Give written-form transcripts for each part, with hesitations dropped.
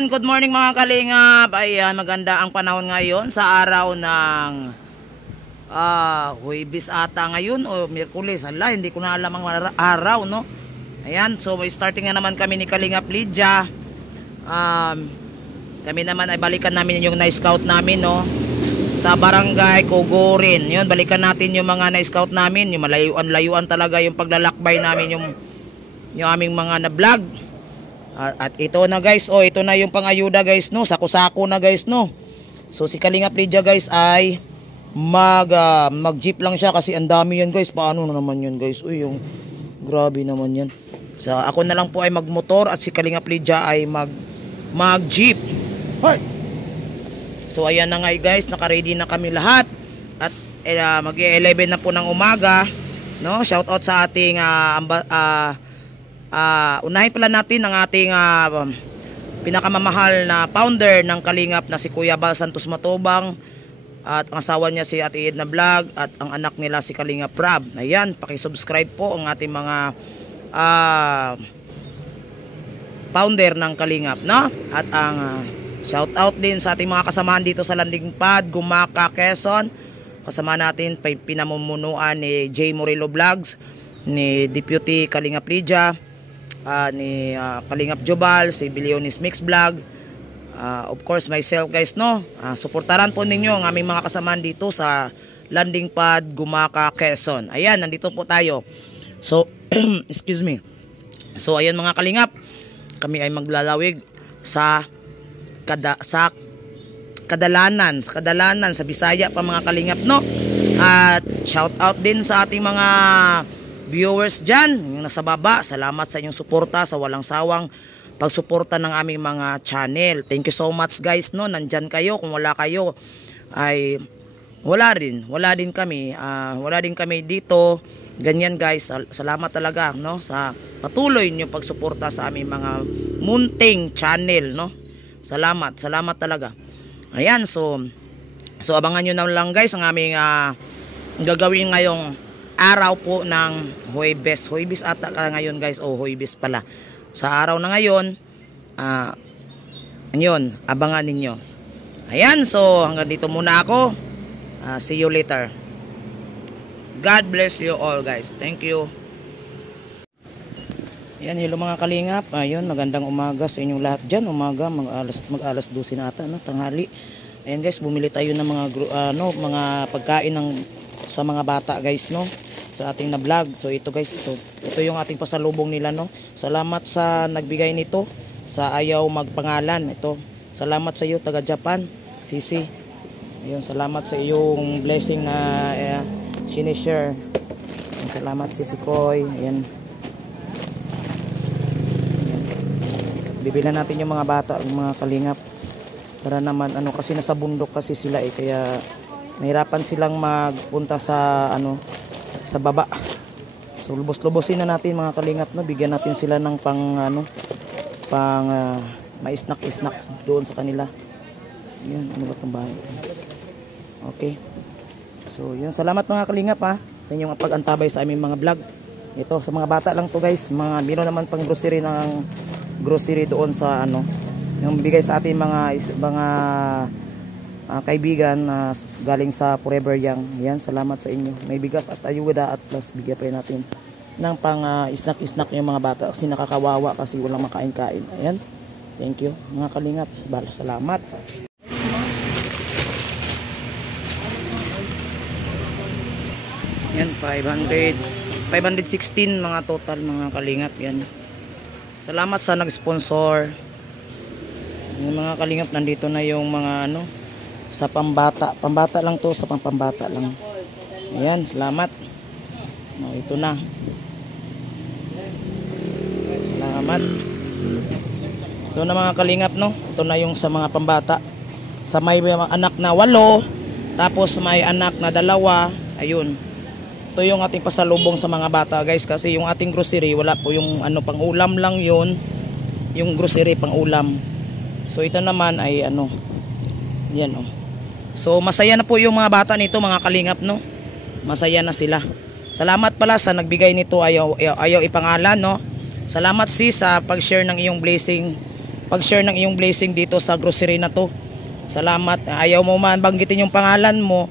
Ayan, good morning mga kalingap. Ayan, maganda ang panahon ngayon sa araw ng Huwebes ata ngayon o Miyerkules. Hala, hindi ko na alam ang araw, no? Ayan, so starting na naman kami ni Kalingap Lydia. Kami naman ay balikan namin yung na-scout namin, no? Sa barangay Kogorin. Yun, balikan natin yung mga na-scout namin. Yung malayuan talaga yung paglalakbay namin, yung aming mga na-vlog. At ito na guys, ito na yung pangayuda guys, no? Sako-sako na guys, no? So si Kalingap Lydia guys ay mag-jeep lang siya kasi ang dami yan guys. Paano na naman yun guys? Uy, yung grabe naman yan. So ako na lang po ay magmotor at si Kalingap Lydia ay mag-jeep. Hoy! So ayan na nga guys, naka-ready na kami lahat. At mag-11 na po ng umaga, no? Shout out sa ating unahin pala natin ang ating pinakamamahal na founder ng Kalingap na si Kuya Bal Santos Matubang at ang asawa niya si Ate Edna Vlog at ang anak nila si Kalingap Rab. Ayan, paki-subscribe po ang ating mga founder ng Kalingap, no? At ang shout out din sa ating mga kasamahan dito sa Landing Pad, Gumaka, Quezon. Kasama natin pinamumunuan ni J. Morillo Vlogs, ni Deputy Kalingap Lydia, ni Kalingap Jobal, si Billionis Mix Vlog, of course myself guys, no? Suportaran po ninyo ang aming mga kasamahan dito sa Landing Pad, Gumaka, Quezon. Ayan, nandito po tayo. So, excuse me. So, ayan mga Kalingap, kami ay maglalawig sa kadalanan, sa Bisaya pa mga Kalingap, no? At shout out din sa ating mga viewers dyan, yung nasa baba. Salamat sa inyong suporta, sa walang sawang pagsuporta ng aming mga channel. Thank you so much guys, no? Nandyan kayo. Kung wala kayo ay wala din kami. Wala din kami dito. Ganyan guys. Salamat talaga, no? Sa patuloy niyo pagsuporta sa aming mga munting channel, no? Salamat talaga. Ayan, so abangan nyo na lang guys ang aming gagawin ngayong araw po ng Huwebes. Huwebes ata ka ngayon guys. Huwebes pala. Sa araw na ngayon, yun, abangan ninyo. Ayan, so hanggang dito muna ako. See you later. God bless you all guys. Thank you. Ayan, hello mga Kalingap. Ayun, magandang umaga sa inyong lahat dyan. Umaga, mag-alas 12 na ata, no? Tanghali. Ayan guys, bumili tayo ng mga pagkain sa mga bata guys, no? Sa ating na vlog. So ito guys, ito yung ating pasalubong nila, no? Salamat sa nagbigay nito, sa ayaw magpangalan. Ito, salamat sa iyo taga Japan, Sisi. Ayun, salamat sa iyong blessing na sinishare. Salamat Sisi Koy. Ayan. Bibilan natin yung mga bata, yung mga Kalingap, para naman kasi nasa bundok kasi sila kaya nahirapan silang magpunta sa sa baba. So lubos-lubosin na natin mga Kalingap, no? Bigyan natin sila ng ma-snack doon sa kanila. Yan, ano ba itong bahay? Okay. So yun, salamat mga Kalingap sa inyong pag-antabay sa aming mga vlog. Ito sa mga bata lang to guys. Meron naman pang grocery doon sa yung bigay sa ating mga kaibigan galing sa Forever Young. Yan, salamat sa inyo. May bigas at ayuda at plus bigyan pa natin ng pang snack yung mga bata kasi nakakawawa kasi walang makain-kain. Ayan, thank you mga Kalingap. Salamat. Yan, 516 mga total mga Kalingap. Yan, salamat sa nag-sponsor. Yung mga Kalingap, nandito na yung mga sa pambata lang to, sa pambata lang. Ayan, salamat. Ito na. Salamat. Ito na mga Kalingap, no? Ito na yung sa mga pambata. Sa may anak na 8, tapos may anak na 2. Ayun. Ito yung ating pasalubong sa mga bata, guys, kasi yung ating grocery wala po yung pang ulam lang yun. Yung grocery pang ulam. So ito naman ay yan So masaya na po yung mga bata nito mga Kalingap, no? Masaya na sila. Salamat pala sa nagbigay nito, ayaw ipangalan, no? Salamat sis sa pag-share ng iyong blessing pag-share ng iyong blessing dito sa grocery na to. Salamat. Ayaw mo man banggitin yung pangalan mo.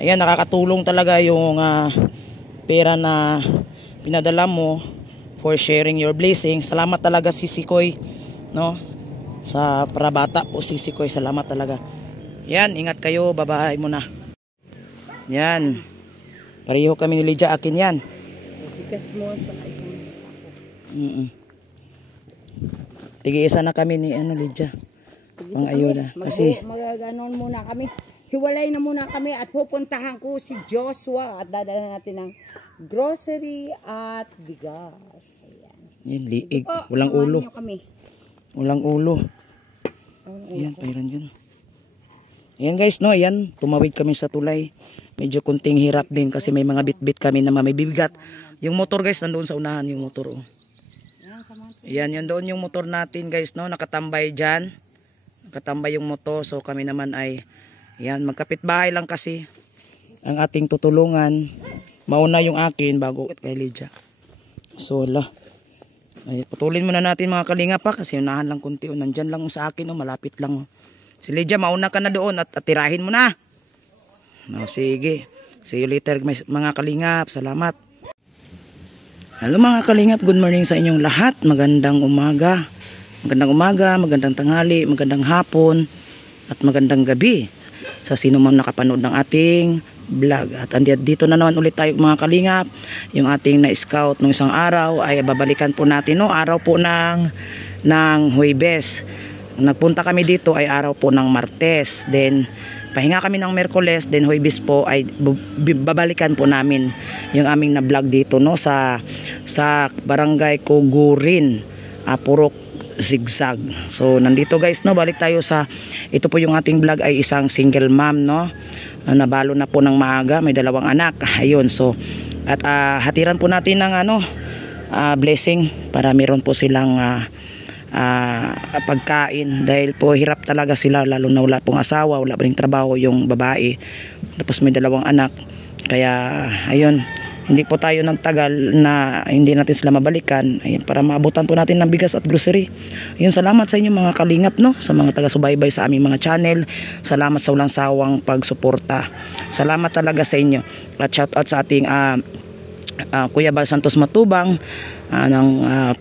Ayan, nakakatulong talaga yung pera na pinadala mo for sharing your blessing. Salamat talaga Sisi Koy, no? Sa para bata po Sisi Koy, salamat talaga. Yan, ingat kayo, babahay mo na. Yan. Pareho kami ni Lydia, akin yan. Bigas mo pa. Tig-isa na kami ni Lydia. Ang ayuda. Kasi Magaganon muna kami. Hiwalay na muna kami at pupuntahan ko si Joshua at dadalhan natin ng grocery at bigas. Ayan. yan, liig. Po, Walang samahan ulo. niyo kami. Walang ulo. Ayan, pairan dyan. Ayan guys, no, ayan, tumawid kami sa tulay. Medyo kunting hirap din kasi may mga bit-bit kami na may bibigat. Yung motor guys, nandoon sa unahan yung motor. Oh. Ayan, yun doon yung motor natin guys, no, nakatambay dyan. Nakatambay yung motor, so kami naman ay, ayan, magkapit-bahay lang kasi ang ating tutulungan. Mauna yung akin bago kay Lydia. So, wala. Ay, putulin muna natin mga kalinga pa kasi unahan lang kunti. Nandyan lang sa akin, malapit lang. Si Lydia, mauna ka na doon at tirahin mo na. No, sige. See you later mga kalingap. Salamat. Hello mga kalingap, good morning sa inyong lahat. Magandang umaga. Magandang umaga, magandang tanghali, magandang hapon, at magandang gabi sa sino man nakapanood ng ating vlog. At dito na naman ulit tayo mga kalingap. Yung ating na-scout nung isang araw ay babalikan po natin, no? Araw po ng Huwebes. Nagpunta kami dito ay araw po ng Martes. Then pahinga kami ng Merkoles, then Huwebes po ay babalikan po namin yung aming na vlog dito, no, sa Barangay Kugurin, Purok Zigzag. So nandito guys, no, balik tayo sa ito po yung ating vlog ay isang single mom, no, nabalo na po ng maaga, may 2 anak. Ayun, so at hatiran po natin ng blessing para meron po silang pagkain dahil po hirap talaga sila, lalo na wala pong asawa, wala pa ring trabaho yung babae, tapos may 2 anak. Kaya ayun, hindi po tayo nagtagal na hindi natin sila mabalikan, ayun, para maabutan po natin ng bigas at grocery. Ayun, salamat sa inyo mga kalingap, no, sa mga taga-subaybay sa aming mga channel. Salamat sa walang sawang pagsuporta. Salamat talaga sa inyo. At shout out sa ating Kuya Bal Santos Matubang, ng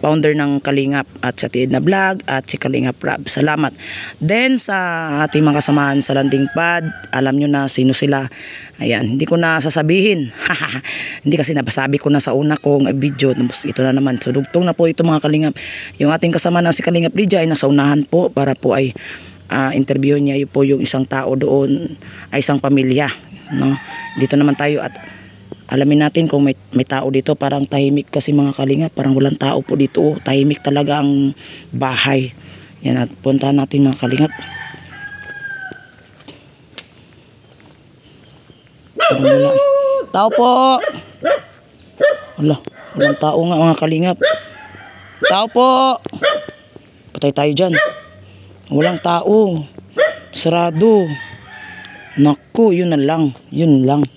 founder ng Kalingap, at sa Tiid na Vlog at si Kalingap Rab. Salamat. Then sa ating mga kasamahan sa landing pad, alam nyo na sino sila. Ayan, hindi ko na sasabihin. Hindi kasi nabasabi ko na sa una kong video. Ito na naman. So dugtong na po ito mga Kalingap. Yung ating kasama na si Kalingap Lydia ay nasa unahan po para po ay interview niya po yung isang tao doon, ay isang pamilya, no? Dito naman tayo at alamin natin kung may tao dito. Parang tahimik kasi mga Kalingap, parang walang tao po dito. Tahimik talaga ang bahay. Yan, at puntahan natin mga Kalingap. Wala. Tao po. Walang tao nga mga Kalingap. Tao po. Patay tayo dyan. Walang tao. Sarado. Naku, yun na lang. Yun lang.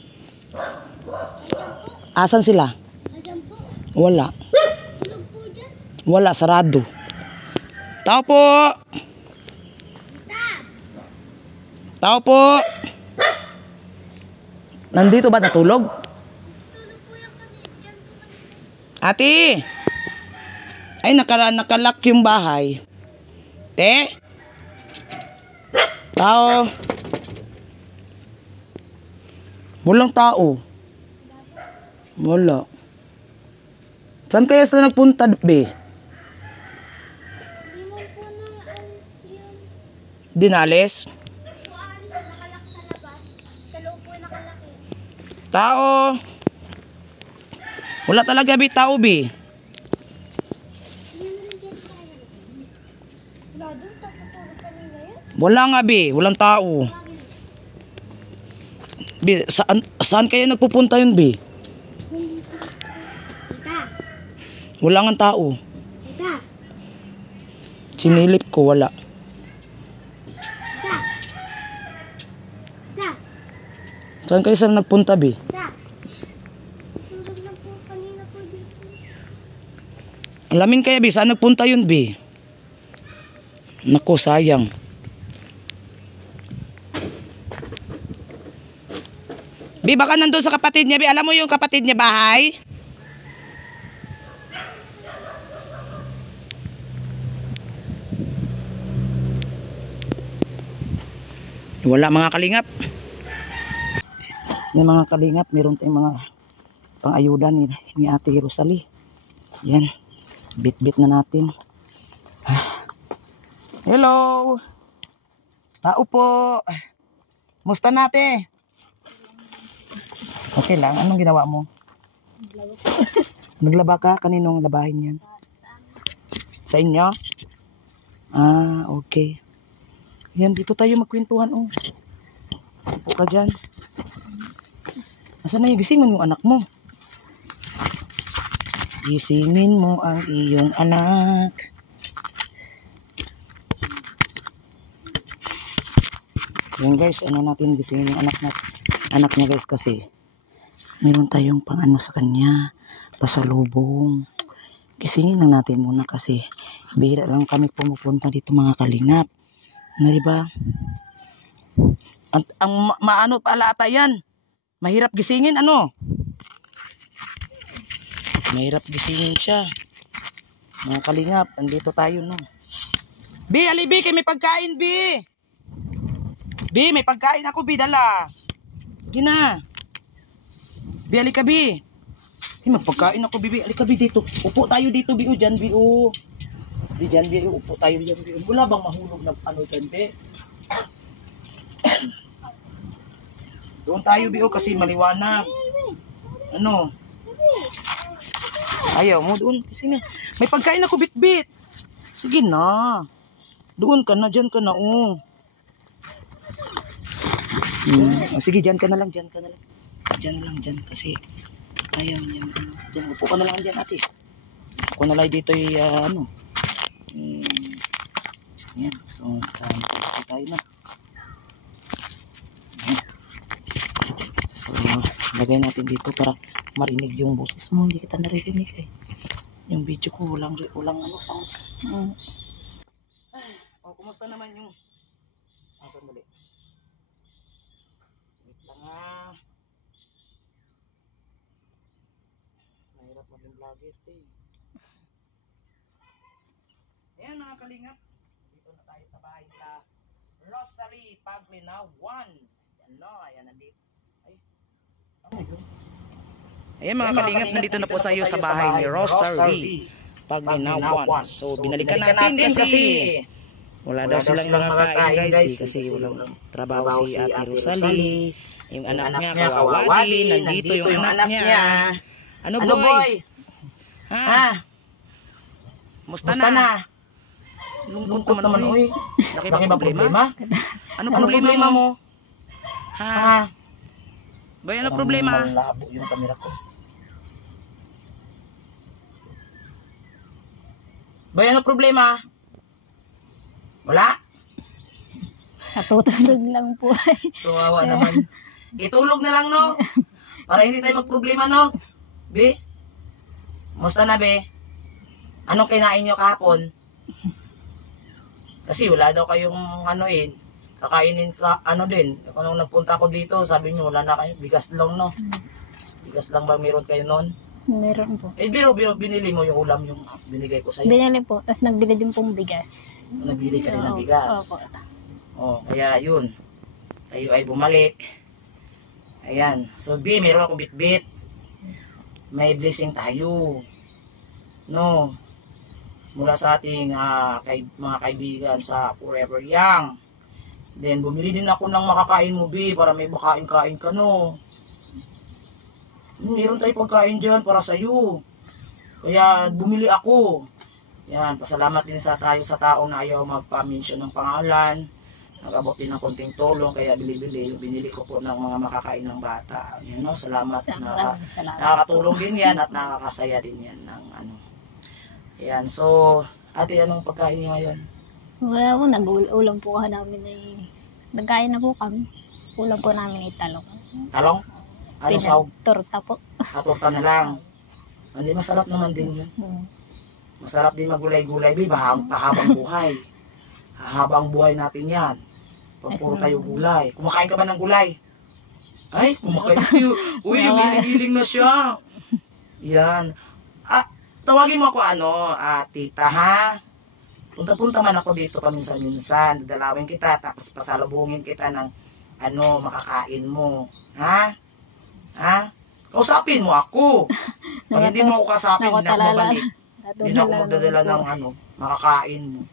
Asan sila? Wala. Wala, sarado. Tao po. Tao po. Nandito ba natulog? Ate. Ay, nakalock yung bahay. Te. Tao. Walang tao. Wala. Saan kaya sila nagpunta, be? Dinalis? Tao. Wala talaga, be, tao, be. Wala nga, be. Walang tao. Be, saan kaya nagpupunta yun, be? Wala nga tao. Sinilip ko, wala. Saan kayo saan nagpunta, be? Alamin kaya, be, saan nagpunta yun, be? Nako, sayang. Bi, baka nandun sa kapatid niya, Bi. Alam mo yung kapatid niya bahay? Wala mga kalingap. Yung mga kalingap, meron tayong mga pang-ayuda ni Ate Rosalie. Yan. Bit-bit na natin. Hello. Tao po. Musta nate? Okay lang. Anong ginawa mo? Naglaba ka? Kaninong labahin yan? Sa inyo? Ah, okay. Yan, dito tayo magkwentuhan, oh. Upo ka dyan. Nasaan na yung gisingin yung anak mo? Gisingin mo ang iyong anak. Yan guys, ano natin gisingin yung anak niya guys kasi meron tayong pang ano sa kanya, pasalubong. Gisingin lang natin muna kasi bihira lang kami pumupunta dito mga kalingap. Na diba? Ang maano pala ata yan. Mahirap gisingin ano? Mahirap gisingin siya. Mga kalingap, andito tayo no. Bi, ali Bi, kay may pagkain Bi. Bi, may pagkain ako Bi, dala. Sige na. Bi, ali ka Bi. Magpagkain ako Bi, ali ka Bi dito. Upo tayo dito Bi, dyan Bi, Bi, dyan Bi, upo tayo dyan Bi. Wala bang mahulog na ano dyan Bi? Doon tayo Bi, kasi maliwanag. Ano? Ayaw mo doon kasi nga. May pagkain ako bit-bit. Sige na. Doon ka na, dyan ka na, Sige, dyan ka na lang, dyan ka na lang. Dyan na lang, dyan kasi ayaw niya. Dyan, upo ka na lang dyan ate. Upo na lang dito ano. Yan, so tayo na. So, lagay natin dito para marinig yung boses mo. Hindi kita naririnig eh. Yung video ko walang ano sound. Kumusta naman yung sandali. Wait lang mahirap maging vlogger eh. Ayan mga kalingap, dito na tayo sa bahay nila Rosalie Paglinaw 1. Ayan nandito. Ayan mga kalingap, nandito na po sa iyo sa bahay ni Rosalie Paglinaw 1. So binalikan natin din kasi wala daw silang mga kain guys kasi walang trabaho si Ate Rosalie. Yung anak niya kawawa din, nandito yung anak niya. Ano boy? Ha? Musta na? Lungkot naman oy. Laki ba problema? Ano problema mo? Ha? Boy, ano problema? Malabo yung camera ko. Boy, ano problema? Wala? Natutulog lang po. Tuwawa naman. Itulog na lang no? Para hindi tayo magproblema no? Be? Musta na be? Anong kinain nyo kahapon? Kasi wala daw kayong kakainin ka, din. Kung nagpunta ako dito, sabi nyo wala na kayo, bigas lang no? Bigas lang ba meron kayo noon? Meron po. Pero binili mo yung ulam yung binigay ko sa'yo? Binili po, tapos nagbili din pong bigas. Nagbili ka rin ng bigas? Opo. Kaya yun. Tayo ay bumalik. Ayan. So B, meron akong bit-bit. May blessing tayo. No? Mula sa ating mga kaibigan sa Forever Young. Then, bumili din ako ng makakain mo, B, para may makain-kain ka, no? Meron tayong pagkain dyan para sa'yo. Kaya, bumili ako. Yan, pasalamat din tayo sa tao na ayaw magpa-mention ng pangalan. Nag-abot din ng konting tulong, kaya binili ko po ng mga makakain ng bata. Yan, no? Salamat. Nakakatulong din yan at nakakasaya din yan ng Ayan, so, ate, anong pagkain niyo ngayon? Wala po, nag-ulam po namin nagkain na po kami. Ulam po namin ay talong. Talong? Ano saw? Torta po. Torta na lang. Hindi, masarap naman din yun. Masarap din magulay-gulay, pahabang buhay. Hahaba ang buhay natin yan. Pag puro tayo gulay. Kumakain ka ba ng gulay? Ay, kumakain tayo. Uy, umiling na siya. Yan. Tawagin mo ako tita ha? Punta-punta man ako dito paminsan-minsan. Dadalawin kita, tapos pasalubungin kita ng makakain mo. Ha? Ha? Kausapin mo ako. Pag hindi mo ako kasapin, hindi na ako mabalik. Hindi na ako magdadala ng makakain mo.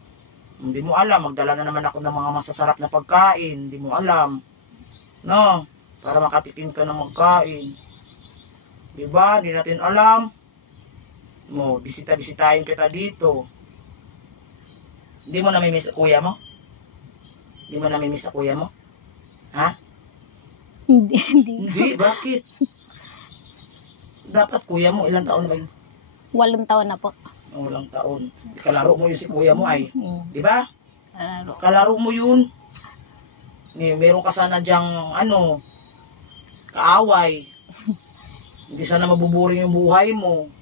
Hindi mo alam, magdala na naman ako ng mga masasarap na pagkain. Hindi mo alam. No? Para makatikim ka ng magkain. Diba? Hindi natin alam. Mo, bisita-bisitahin kita dito. Hindi mo namimiss kuya mo? Hindi mo namimiss sa kuya mo? Ha? Hindi. Hindi, bakit? Dapat kuya mo, ilang taon na ba yun? 8 taon na po. 8 taon. Kalaro mo yun si kuya mo ay. Di ba? Kalaro. Kalaro mo yun. Meron ka sana dyang kaaway. Hindi sana mabuburing yung buhay mo.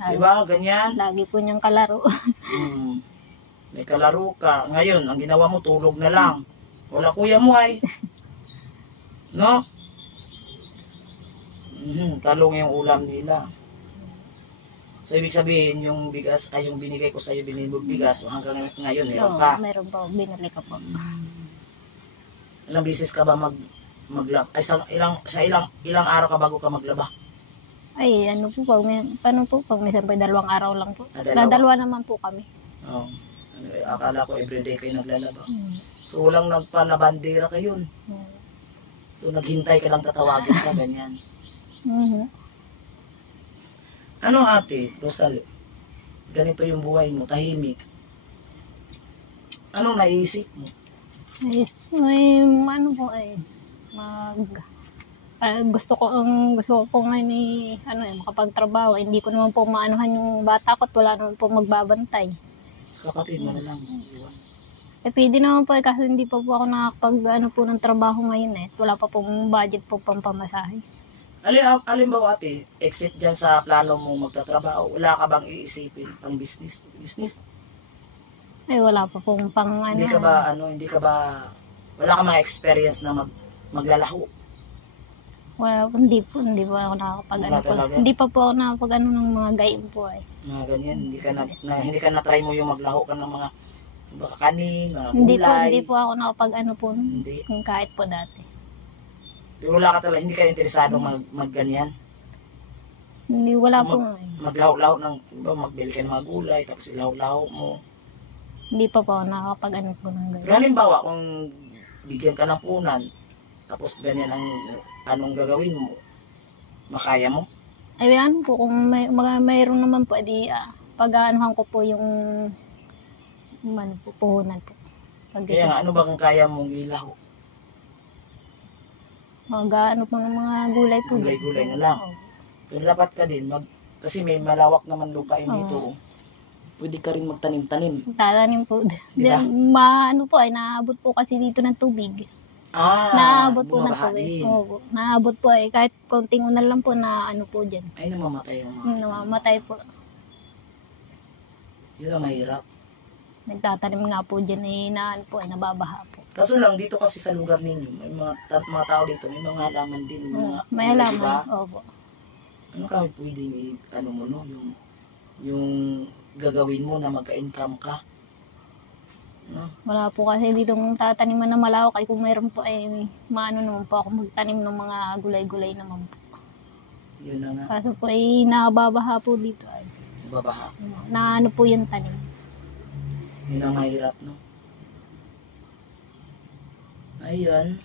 Di ba? Ganyan. Lagi po niyang kalaro. May kalaro ka. Ngayon, ang ginawa mo, tulog na lang. Wala kuya mo ay. No? Talong yung ulam nila. So, ibig sabihin, yung bigas, yung binigay ko sa'yo, binigay mo bigas, hanggang ngayon, meron pa. Meron po, binili ko po. Ilang bisis ka ba maglaba? Ay, sa ilang araw ka bago ka maglaba? Ay, paano po, pag minsan po, 2 araw lang po. Dalawa naman po kami. Oo. Akala ko everyday kayo naglalaba. So, walang nagpanabandera kayo. So, naghintay ka lang tatawagin ka, ganyan. Ano ate, Rosal, ganito yung buhay mo, tahimik. Anong naisip mo? Gusto ko po ngayon makapagtrabaho. Hindi ko naman po maanuhan yung bata ko at wala naman po magbabantay. Kapatid mo na lang. Pwede naman po kasi hindi pa po ako nakakapag ng trabaho ngayon Wala pa pong budget po pampamasahe. Alimbawa ate, exit dyan sa plano mo magtatrabaho, wala ka bang iisipin pang business? Ay, wala pa pong Hindi ka ba, wala ka mga experience na maglalaho? Wala, hindi po ako nakakapag Hindi pa po ako nakakapag ng mga gayon po Mga ganyan, hindi ka na-try mo yung maglaho ka ng mga kanin, mga gulay? Hindi po ako nakapag Hindi. Kahit po dati. Pero wala ka talaga, hindi ka interesado magganyan? Hindi, wala po Maglaho-laho magbili ka ng mga gulay, tapos ilaho-laho mo. Hindi pa po ako nakakapag po ng ganyan. Pero halimbawa, kung bigyan ka ng punan, tapos ganyan anong gagawin mo? Makaya mo? Ay, po, kung mayroon naman po, pag-aanuhan ko po yung puhunan po. Kaya nga, ano ba kung kaya mong ilaho? Mag-ano po ng mga gulay po. Gulay-gulay na lang. Pero dapat ka din, kasi may malawak naman lupain dito. Pwede ka rin magtanim-tanim. Tatanim po. Diba? Naabot po kasi dito ng tubig. Naabot po ng tubig. Naabot po kahit konting unal lang po na po dyan. Ay, namamatay ang Namamatay po. Yun ang mahirap. Nagtatanim nga po dyan nababaha po. Kaso lang, dito kasi sa lugar ninyo, may mga tao dito, may mga halaman din. May halaman, diba? opo. Ano kami pwedeng yung gagawin mo na magka-income ka? No? Wala po kasi dito tataniman na malawak ay kung mayroon po maano naman po ako magtanim ng mga gulay-gulay naman po. Yun na nga. Kaso po nababaha po dito Nababaha? Na po yung tanim. Yun ang mahirap, no? Ayan.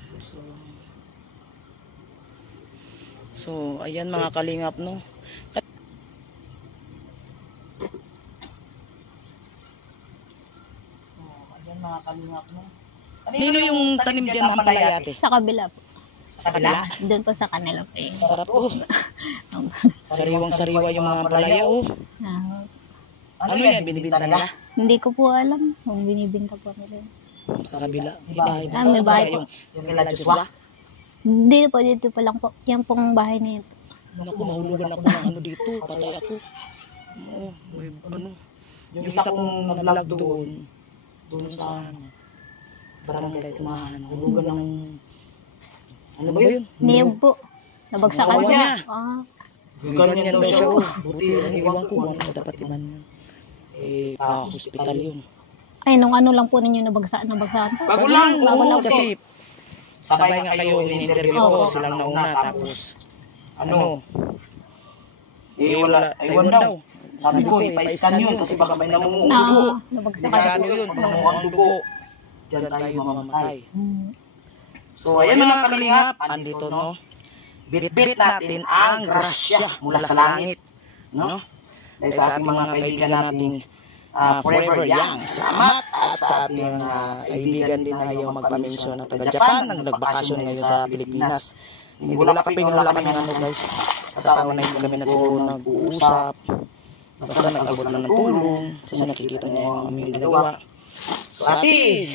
So, ayan mga kalingap, no? Ayan mga kalingap, no? Kanino yung tanim dyan ng palaya, ate? Sa kabila po. Sa kabila? Doon po sa kanila po Sarap po. Sariwang-sariwa yung mga palaya, oh. Ano yan? Binibinta nila? Hindi ko po alam kung binibinta po nila. Sa kabila? May bahay po. Yung kila Joshua? Dito po lang po. Yan pong bahay na ito. Naku, mahulugan ako ng dito. Patay ako. Yung isa kong nag-vlog doon sa barangay Sumahan. Hulugan ng... Ano ba yun? Niyog po. Nabagsakan Asawa niya. niya. Ah, Ganyan daw siya. Buti, iwan ko ano dapat iman yun. Hospital yun. ay, nung ano lang po ninyo nabagsakan po. Bago lang po. kasi sabay nga kayo in-interview ko silang nauna tapos wala daw. Sabi ko, ipa-scan yun kasi baka may namumudugo. Nabagsakan. Delikado yun, pamungo ang dugo. Diyan tayo mamamatay. So, ayan mga kalingap, andito no. Bit-bit natin ang grasya mula sa langit. No? Dahil sa ating mga kaibigan nating Forever Young. Salamat at sa ating kaibigan din na ayaw magpamensyon ng taga-Japan ang nagbakasyon ngayon sa Pilipinas. Wala kami ng ano guys. Sa taon na hindi kami nag-uusap. Basta nag-abot lang ng tulong. Kasi nakikita niya yung aming ginagawa. So ate,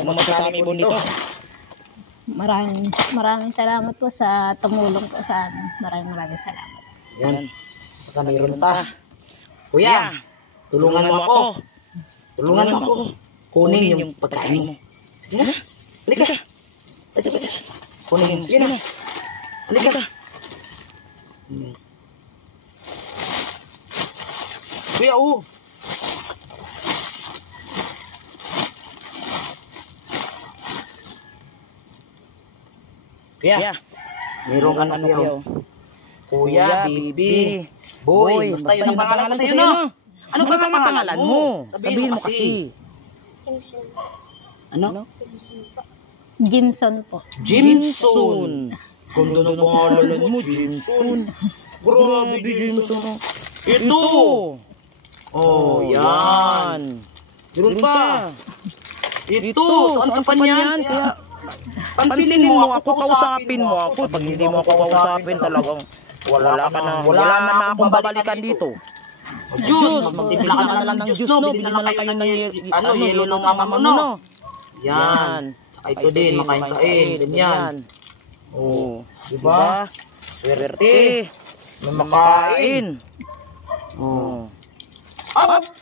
ano masasabi mo nito? Maraming salamat po sa tumulong po sa amin. Maraming salamat. Yan. Baka mayroon pa. Kuya, tulungan mo ako. Tulungan mo ako. Kunin yung pagkain mo. Sige na. Halika. Kunin mo. Sige na. Halika. Kuya, oo. Kuya, mayroong ano kuya. Kuya, Bibi, Boy, basta yun ang pangalan ko sa'yo, no? Ano ba ang pangalan mo? Sabihin mo kasi. Ano? Jimson po. Jimson. Ganda ng pangalan mo, Jimson. Grabe, Jimson. Ito. Oh, yan. Meron pa. Ito, saan pa yan? Kaya, pansinin mo ako, kausapin mo ako. Pag hindi mo ako kausapin, talagang wala na akong babalikan dito. Diyos, magtibila ka na lang ng Diyos, no? Bili na lang kayo ng yelo ng mama mo, no? Yan. Ito din, makain-kain. Ganyan. Oo. Diba? Swerte. May makain. Oo.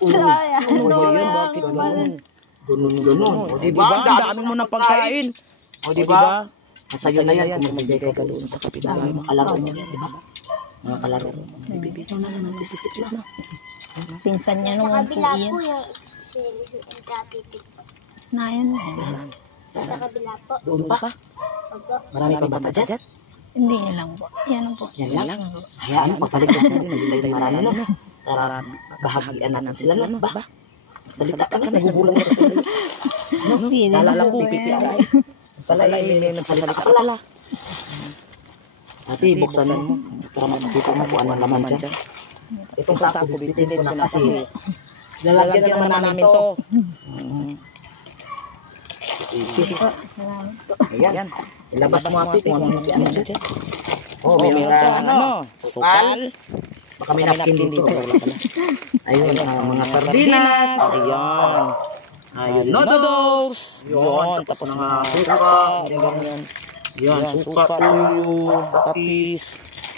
Sayang. Ano ba yun? Bakit ganun? Ganun. O diba? Ang dami mo ng pagkain. O diba? Sa'yo na yan kung magbigay ka doon sa kapitbahay. Makalaro mo yan, diba? Mga kalaro mo. Bibigyan na naman. Disiplina na. Pinsan niya naman po yan. Na yan. Sa kabila po. Doon pa? Marami pa bata dyan? Hindi niya lang po. Yan po. Yan lang. Hayaan, magpaligyan natin. Naglilay tayo na ano. Para bahagian natin sila. No? Ba? Salita ka na. Nagugulang na ako sa'yo. Nalala ko, pipikain. Pala may nagsasalita ka pala. Ate, buksan mo. Para makikita mo kung anong laman dyan. Itong sako, bibitin ko na kasi. Lalagyan naman namin to. Ayan. Ilabas mo ate kung anong dyan. Oh, meron ka sukal. Baka may napkin dito. Ayun, mga sardinas. Ayan. Ayun, noodles. Yun, tapos mga suka. Ganyan. Yan, suka, tuyo, tapis.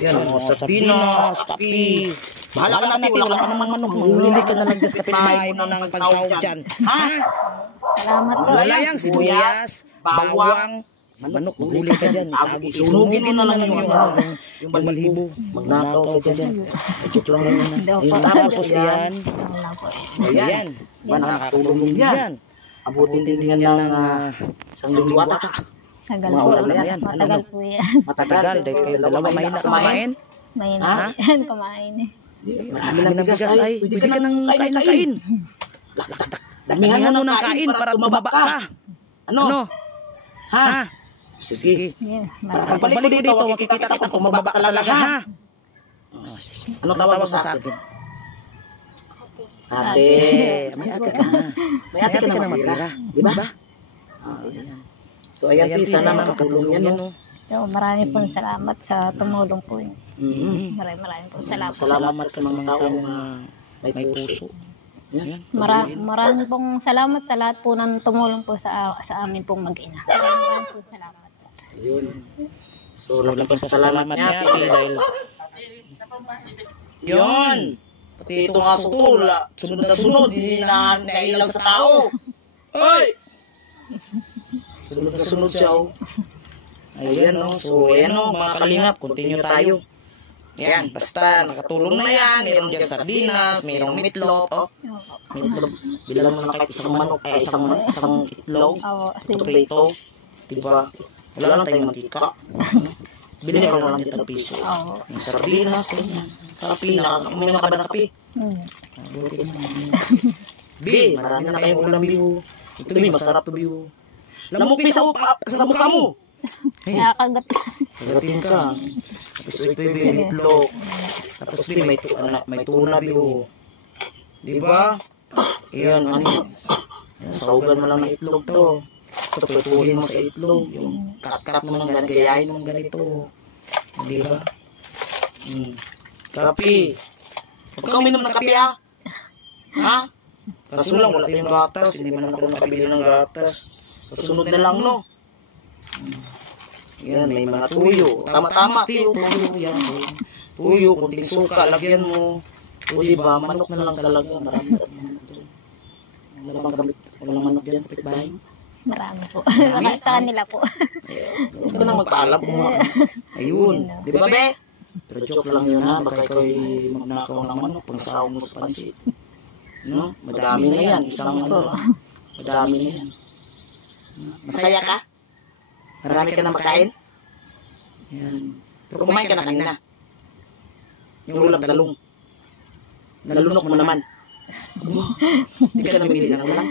Yan, mga sardinas, tapi. Bahala ka natin, wala ka naman manok. Manghuli ka na lang dyan sa kapitbahay mo ng pagsahog dyan. Ha? Salamat po. Lalayang, sibuyas, bawang, manok, manghuli ka dyan. Sunugin mo na lang yung malhibo. Magnakaw ka dyan. Chuchurang lang yun. Tapos yan. Ayan. Nakakatulong din yan. Abutin din yan ng isang liwata. Tagal po. Matagal po yan. Matagal. Dahil kayo dalawa mahina kumain. Mahina yan kumain eh. Marami lang bigas ay. Pwede ka nang kain. Damihan mo ng kain para tumaba ka. Ano? Ha? Sige. Pag balik ko dito, makikita kita kung mababa ka talaga, ha? Ano tawag mo sa akin? Ate. May ate ka na. May ate ka na matira. Diba? So, ayan, sana makatulong yan, no? So, marami pong salamat sa tumulong po yun. Maraming pong salamat. Salamat sa mga taong may puso. Marami pong salamat sa lahat po ng tumulong po sa amin pong mag-ina. Maraming pong salamat. Yun. So, laking pasalamat niya ate dahil yun. Pati itong aso to, sunod na sunod, hindi na nailaw sa tao. Hoy! Sunod na sunod siya, oh. Ayan, no. So, ayan, no, mga kalingap, continue tayo. Ayan, basta nakatulong na yan. Meron dyan sardinas, merong meatloaf, oh. Meatloaf. Bilang mo lang kahit isang manok, isang itlog. Oo, Prito. Diba? Wala lang tayong mantika. Bilhin ko lang dito piso. Oo. Yung sardinas, ganyan. Kapi, uminom ka ba ng kapi? Bi, marami na kayong ulam, biyo. Ito, bi, masarap to, biyo. Lamok, bi, sa mukha mo. Nakakagat. Sagatin ka. Tapos ito yung itlog. Tapos bi, may tuna, biyo. Diba? Ayan, ano. Saugan mo lang ng itlog to. Ito, pituhin mo sa itlog. Yung kat-kat mo ng ganito, gayahin mo ng ganito. Diba? Kapi. Huwag kang uminom ng kapi, ha? Ha? Kaso lang, wala tayong gatas. Hindi man ako nakabili ng gatas. Kasunod na lang, no? Yan, may mga tuyo. Tama-tama, tuyo. Yan, tuyo, kunting suka, lagyan mo. O, diba, manok na lang talaga. Marami. Wala bang gamit, walang manok dyan, kapitbahay mo? Marami po. Sa kanila po. Huwag ka nang magpaalam mo. Ayun. Di ba, be? Pero joke lang yun, ha? Baka ikaw ay magnakaw ng manok pang saw mo sa pansit. No? Madami na yan. Isang ano. Madami na yan. Masaya ka? Marami ka na makain? Yan. Pero kumain ka na kanina. Yung ulam talong. Nalunok mo naman. Hindi ka namimili ng ulam?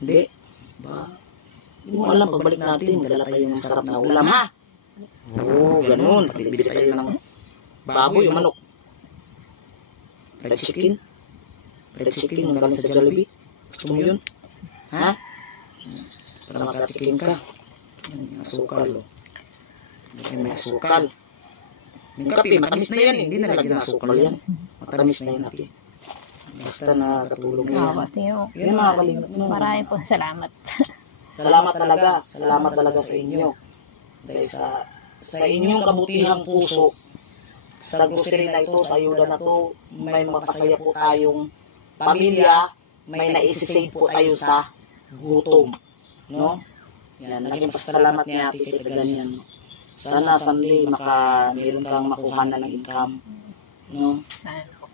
Hindi. Ba? Hindi mo alam, pagbalik natin, dala tayo ng sarap na ulam, ha? Oo, ganun. Pati bili tayo ng baboy, yung manok. Fried chicken. Fried chicken, yung galing sa Jollibee. Gusto mo yun? Ha? Para makatikin ka. Yung asukal, oh. May asukal. Yung kape, matamis na yan, hindi na lagyan ng asukal yan. Matamis na yan, kape. Basta nakatulong yan. Oo, kasi yung Yan mga kalingap. marami po salamat. Salamat talaga. Salamat talaga sa inyo. Dahil sa inyong kabutihang puso, sa grocery na ito, sa ayuda na to, may mapasaya po tayong pamilya, may naisisave po tayo sa gutom. No? Yan, naging pasalamat ni ate kay Taganian. Sana someday meron kang makuha na ng income. No? Sana po.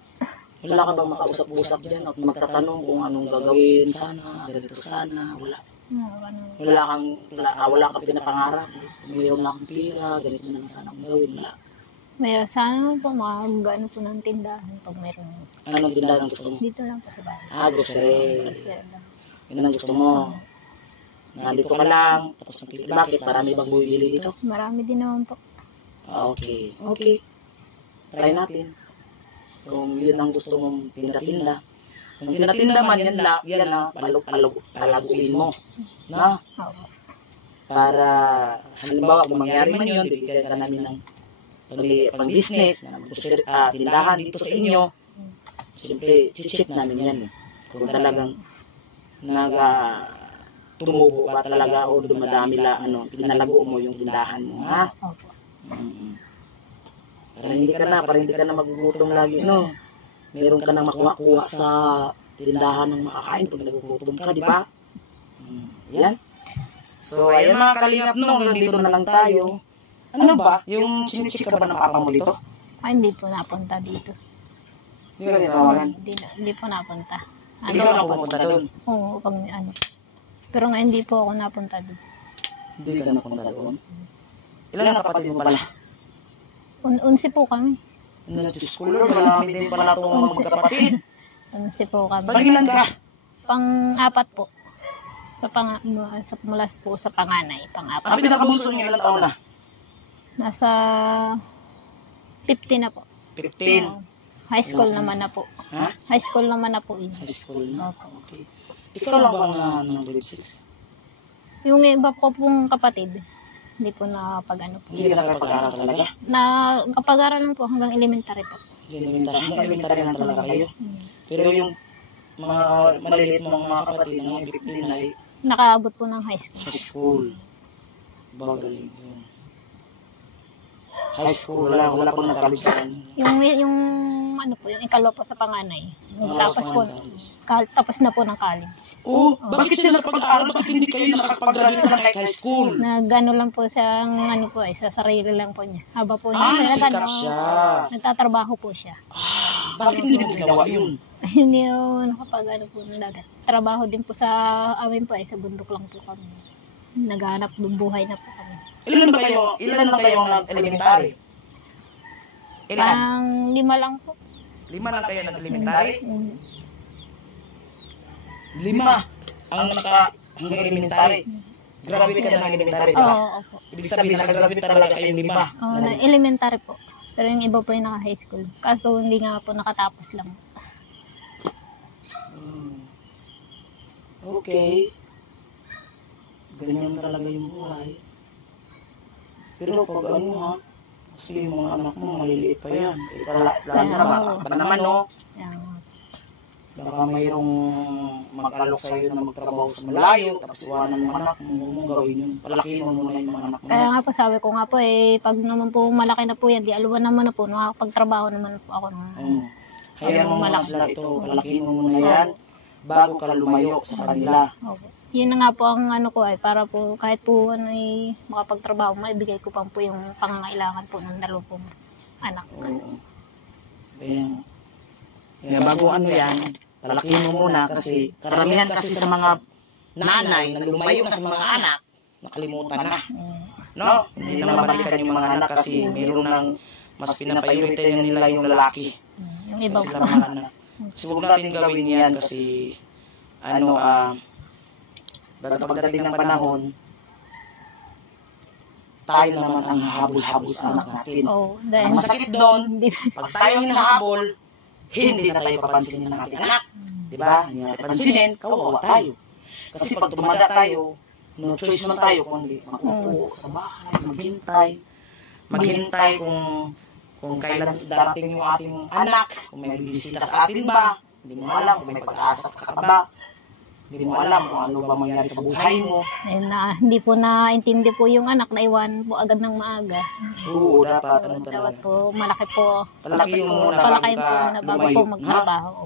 Wala ka bang makausap-usap dyan at magtatanong kung anong gagawin sana, ganito sana, wala. Wala kang pinapangarap. Mayroon lang pira, ganito na sana ang gawin, wala. Meron sana naman po makagano po ng tindahan pag meron. Anong tindahan ang gusto mo? Dito lang po sa bahay. Grocery. Sir lang. Yun ang gusto mo. Nandito ka lang, tapos bakit? Marami bang bumibili dito? Marami din naman po. Okay. Okay. Try natin. Kung yun ang gusto mong tinda-tinda. Kung tinda-tinda man, yan na, palaguin mo. Na? Oo. Para, halimbawa, kung mangyari man yun, bibigyan ka namin ng pang-business, tindahan dito sa inyo. Siyempre, chip namin yan. Kung talagang tumubo ba talaga o dumadami pinalago mo yung tindahan mo, ha? Opo. Para hindi ka na magugutom lagi, no? Meron ka nang makuha sa tindahan ng makakain pag nagugutom ka, di ba? Yan. So, ayan mga kalingap, no, hanggang dito na lang tayo. Ano ba? Yung chinichik ka ba ng papa mo dito? Ay, hindi po napunta dito. Hindi ka tinawagan? Hindi po napunta. Hindi ka na pumunta doon? Oo, pag ano. Pero nga hindi po ako napunta doon. Hindi ka napunta doon? Ilan na kapatid mo pala? 11 po kami. Ano na, Diyos ko, Lord, marami din pala itong mga magkapatid. 11 po kami. Pag-ilan ka? Pang-apat po. Mula po sa panganay. Pang-apat. Ang pinakabunso niyo, ilang taon na? Nasa 15 na po. 15. High school naman na po. Ha? High school naman na po. High school na? Opo. Okay. Ikaw lang ba na grade 6? Yung iba po pong kapatid, hindi po nakapag-ano po. Hindi ka nakapag-aral talaga? Nakapag-aral lang po hanggang elementary po. Hanggang elementary lang talaga kayo? Pero yung mga maliliit mong mga kapatid na ngayon, 15 ay Nakaabot po ng high school. high school. Bagaling yun. High school, wala pong nag-college sa kanya. Yung ano po, yung ikalawa po sa panganay. Tapos po, college. tapos na po ng college. Oh, bakit siya napag-aral? Bakit hindi kayo nakapag-graduate na kahit high school? Nagano lang po sa ano po sa sarili lang po niya. Haba po Nasikat siya. nagtatrabaho po siya. Bakit hindi mo ginawa yun? Hindi yung nakapag ano po ng dagat. Trabaho din po sa amin po sa bundok lang po kami. Naghanap ng buhay na po kami. Ilan na kayo nag-elementary? Ilan? Parang 5 lang po. 5 lang kayo nag-elementary? Mm. 5 ang hanggang elementary. Graduate ka na ng elementary, Oo, ba? opo. Ibig sabihin, nakagraduate talaga kayong 5. Oo, elementary po. Pero yung iba po yung naka-high school. Kaso hindi nga po nakatapos lang. Okay. Ganyan talaga yung buhay. Pero pag ano ha, kasi yung mga anak mo, maliliit pa yan. Lalo na bata pa naman, no? Yan. Baka mayroong mag-alok sa'yo na magtrabaho sa malayo, tapos iwanan mo anak mo, huwag mong gawin yun. Palaki mo muna yung mga anak mo. Kaya nga po sabi ko nga po pag naman po malaki na po yan, di aluwan naman na po, nakakapagtrabaho naman po ako. Hayaan mo muna sila ito, palaki mo muna yan, bago ka lumayo sa kanila. Okay. Yun na nga po ang ano ko para po kahit po makapagtrabaho, maibigay ko pa po yung pangangailangan po ng 2 anak. Kaya bago ano yan, palaki mo muna kasi karamihan kasi sa mga nanay na lumayo na sa mga anak, nakalimutan na. No? Hindi na mabalikan yung mga anak kasi mayroon ng mas pinapriority nila yung lalaki. Yung iba Sila mga anak. Kasi huwag natin gawin yan kasi pagdating ng panahon, tayo naman ang hahabol-habol sa anak natin. dahil Ang masakit doon, pag tayo hinahabol, hindi na tayo papansinin ng ating anak. Diba? Hindi natin pansinin, kawawa tayo. Kasi pag tumanda tayo, no choice man tayo kung hindi makukuha sa bahay, maghintay kung kailan darating yung ating anak, kung may bibisita sa atin ba, hindi mo alam kung may pag-asa ka ba, hindi mo alam kung ano ba mangyari sa buhay mo. Hindi po naintindi po yung anak na iwan po agad ng maaga. Oo, dapat ano talaga. Dapat po malaki po. Palaki mo muna Palaki bago po ka na bago lumayo. po magtrabaho.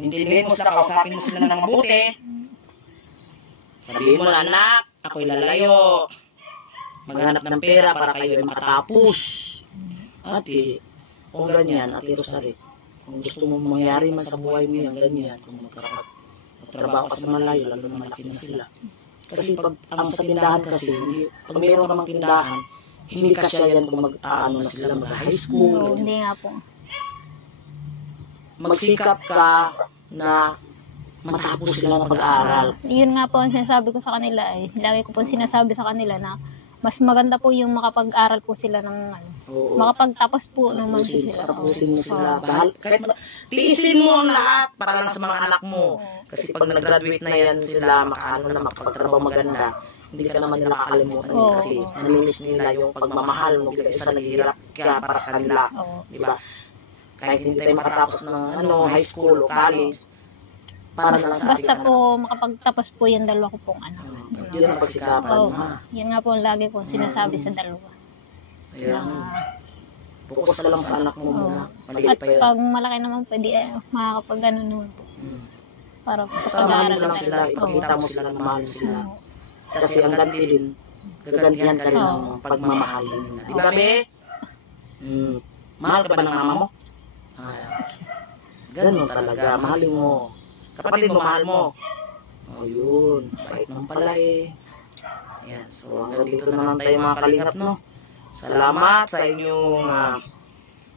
Intindihin mo sila, kausapin mo sila ng mabuti. Sabihin mo na, anak, ako'y lalayo. Maghanap ng pera para kayo ay makatapos. Ate, kung ganyan, Ate Rosalie, kung gusto mo mangyari man sa buhay mo yan, ganyan, kung magtrabaho ka sa malayo, lalo na malaki na sila. Kasi pag ang sa tindahan kasi, pag mayroon ka mang tindahan, hindi kasya yan kung mag-aano na sila, mag-high school. Hindi nga po. Magsikap ka na matapos sila ng pag-aaral. Yun nga po ang sinasabi ko sa kanila lagi ko po sinasabi sa kanila na mas maganda po yung makapag-aral po sila ng makapagtapos po ng mga sila. Tapusin mo sila. Kahit tiisin mo ang lahat para lang sa mga anak mo. Kasi pag nag-graduate na yan sila, makapagtrabaho maganda, hindi ka naman nila kakalimutan kasi namimiss nila yung pagmamahal mo bilang isa naghihirap ka para sa kanila. Diba? Kahit hindi tayo makatapos ng high school o college, para na lang sa ating basta po makapagtapos po yung 2 ko pong anak. Yun ang pagsikapan mo. Yan nga po ang lagi ko sinasabi sa 2. Ayan. Focus na lang sa anak mo muna. Maliit At pa yan. pag malaki naman pwede makakapag-ano naman po. Para po sa Basta mahal pag-aaral mo lang sila, ipakita mo sila na mahal mo sila. Kasi ang ganti din, gagantihan ka rin ng pagmamahal nila. Di ba, Be? Mahal ka ba ng mama mo? Ganun talaga, mahalin mo. Kapatid mo, mahal mo. Yun. Bait naman pala Ayan. So, hanggang dito na lang tayo mga kalingap, no? Salamat sa inyong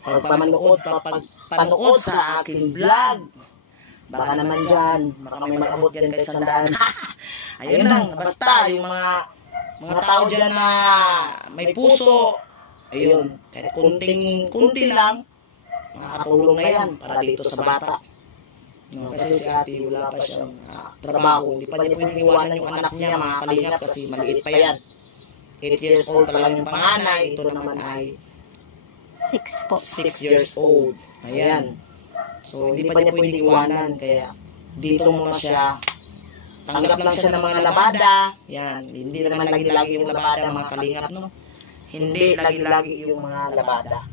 pagpanood sa aking vlog. Baka naman dyan, baka may mag-abot dyan kahit sandaan. Ayun lang, basta yung mga tao dyan na may puso, ayun, kahit kunti lang, makakatulong na yan para dito sa bata. Kasi si ate, wala pa siyang trabaho. Hindi pa niya pwedeng iwanan yung anak niya, mga kalingap, kasi maliit pa yan. 8 years old pa lang yung panganay. Ito naman ay 6 po. 6 years old. Ayan. So, hindi pa niya pwedeng iwanan. Kaya, dito muna siya. Tanggap lang siya ng mga labada. Yan. Hindi naman lagi-lagi yung labada, mga kalingap, no? Hindi lagi-lagi yung mga labada.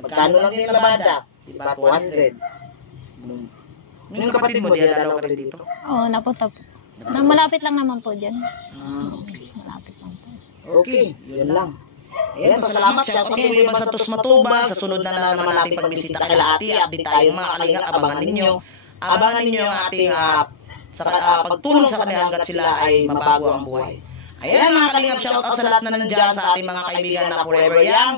Magkano lang din labada? Diba, 200. Yung kapatid mo, dinadalaw ka rin dito? Oo, napunta po. Malapit lang naman po dyan. Okay. Malapit lang po. Okay, yun lang. Ayan, pasalamat. Shout out kay Kuya Santos Matubag. Sa sunod na naman natin pagbisita kay Ate, update tayo mga kalingap. Abangan ninyo. Abangan ninyo ang ating pagtulong sa kanila hanggat sila ay mabago ang buhay. Ayan mga kalingap, shout out sa lahat na nandiyan, sa ating mga kaibigan na Forever Young.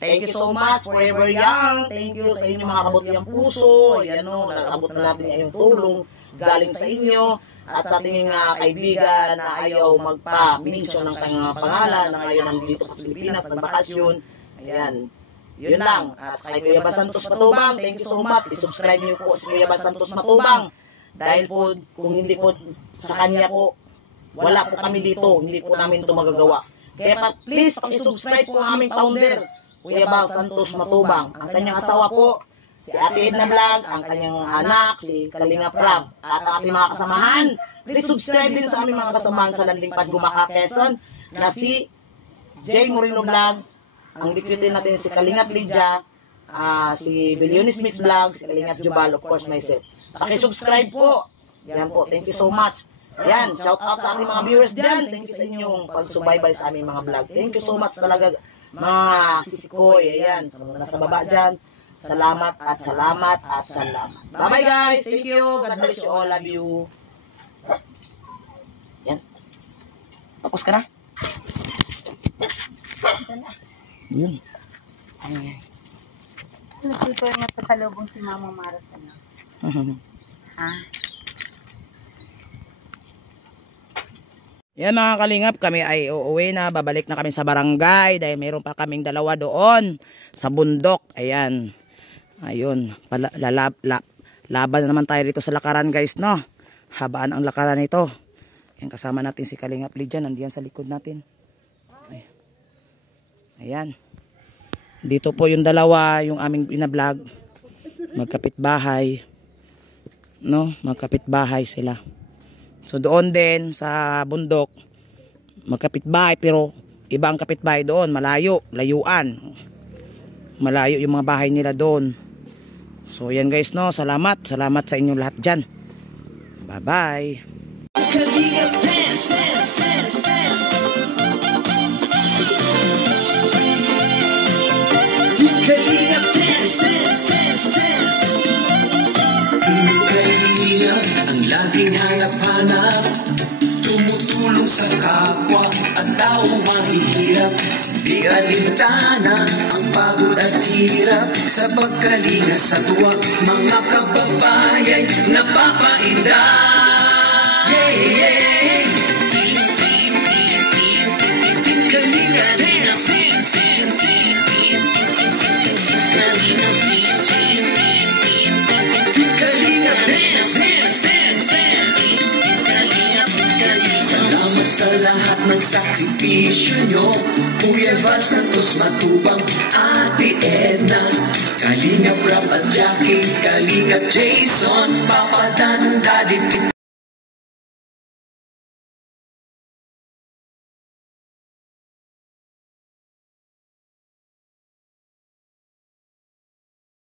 Thank you so much, Forever Young. Thank you sa inyong mga kabutiang puso. Ayan o, nakabot na natin yung tulong galing sa inyo. At sa ating mga kaibigan na ayaw magpa-mention ng kanyang pangalan, na ayaw nandito sa Pilipinas, nagbakasyon. Ayan, yun lang. At kay Kuya Santos Matubang, thank you so much. I-subscribe niyo po si Kuya Santos Matubang. Dahil po, kung hindi po sa kanya po, wala po kami dito, hindi po namin ito magagawa. Kaya please, paki-subscribe po ang aming founder, Kuya Santos Matubang. Ang kanyang asawa po, si Ate Edna Vlog, ang kanyang anak, si Kalinga Prab, at ang ating mga kasamahan. Please subscribe din sa aming mga kasamahan sa Landing Pagumaka, Quezon, na si Jay Moreno Vlog, ang deputy natin si Kalinga Lydia, si Billionis Smith Vlog, si Kalinga Jubal, of course myself. Paki-subscribe po. Yan po, thank you so much. Ayan, shout out sa ating mga viewers dyan. Thank you sa inyong pagsubaybay sa aming mga vlog. Thank you so much talaga mga sisikoy. Ayan, sa mga nasa baba dyan. Salamat at salamat at salamat. Bye-bye guys. Thank you. God bless you all. Love you. Yan. Tapos ka na? Yun. Ayan guys. Nagtito yung matatalubong si Mama Mara sa na. Yan mga kalingap, kami ay uuwi na, babalik na kami sa barangay dahil mayroon pa kaming dalawa doon sa bundok. Ayan. Ayun, laban na naman tayo dito sa lakaran guys, no? Habaan ang lakaran nito. Ayan, kasama natin si Kalingap Lydia, nandiyan sa likod natin. Ayan. Dito po yung dalawa, yung aming binablog. Magkapit bahay. No, magkapit bahay sila. So doon din sa bundok, magkapit bahay pero iba ang kapit bahay doon, malayo, layuan. Malayo yung mga bahay nila doon. So yan guys, no, salamat sa inyo lahat dyan. Bye bye. Ang laging hanap-hanap, tumutulong sa kapwa at taong mahihirap. Di alintana ang pagod at hirap, sa pagkalinga sa tuwa, mga kababayay napapainda. Yeah, yeah. Kalinga dance, dance, dance, sa lahat ng sakripisyo nyo, Kuya Santos Matubang, Ate Edna, Kalinga Prab at Jackie, Kalinga Jason, Papa Dan, Daddy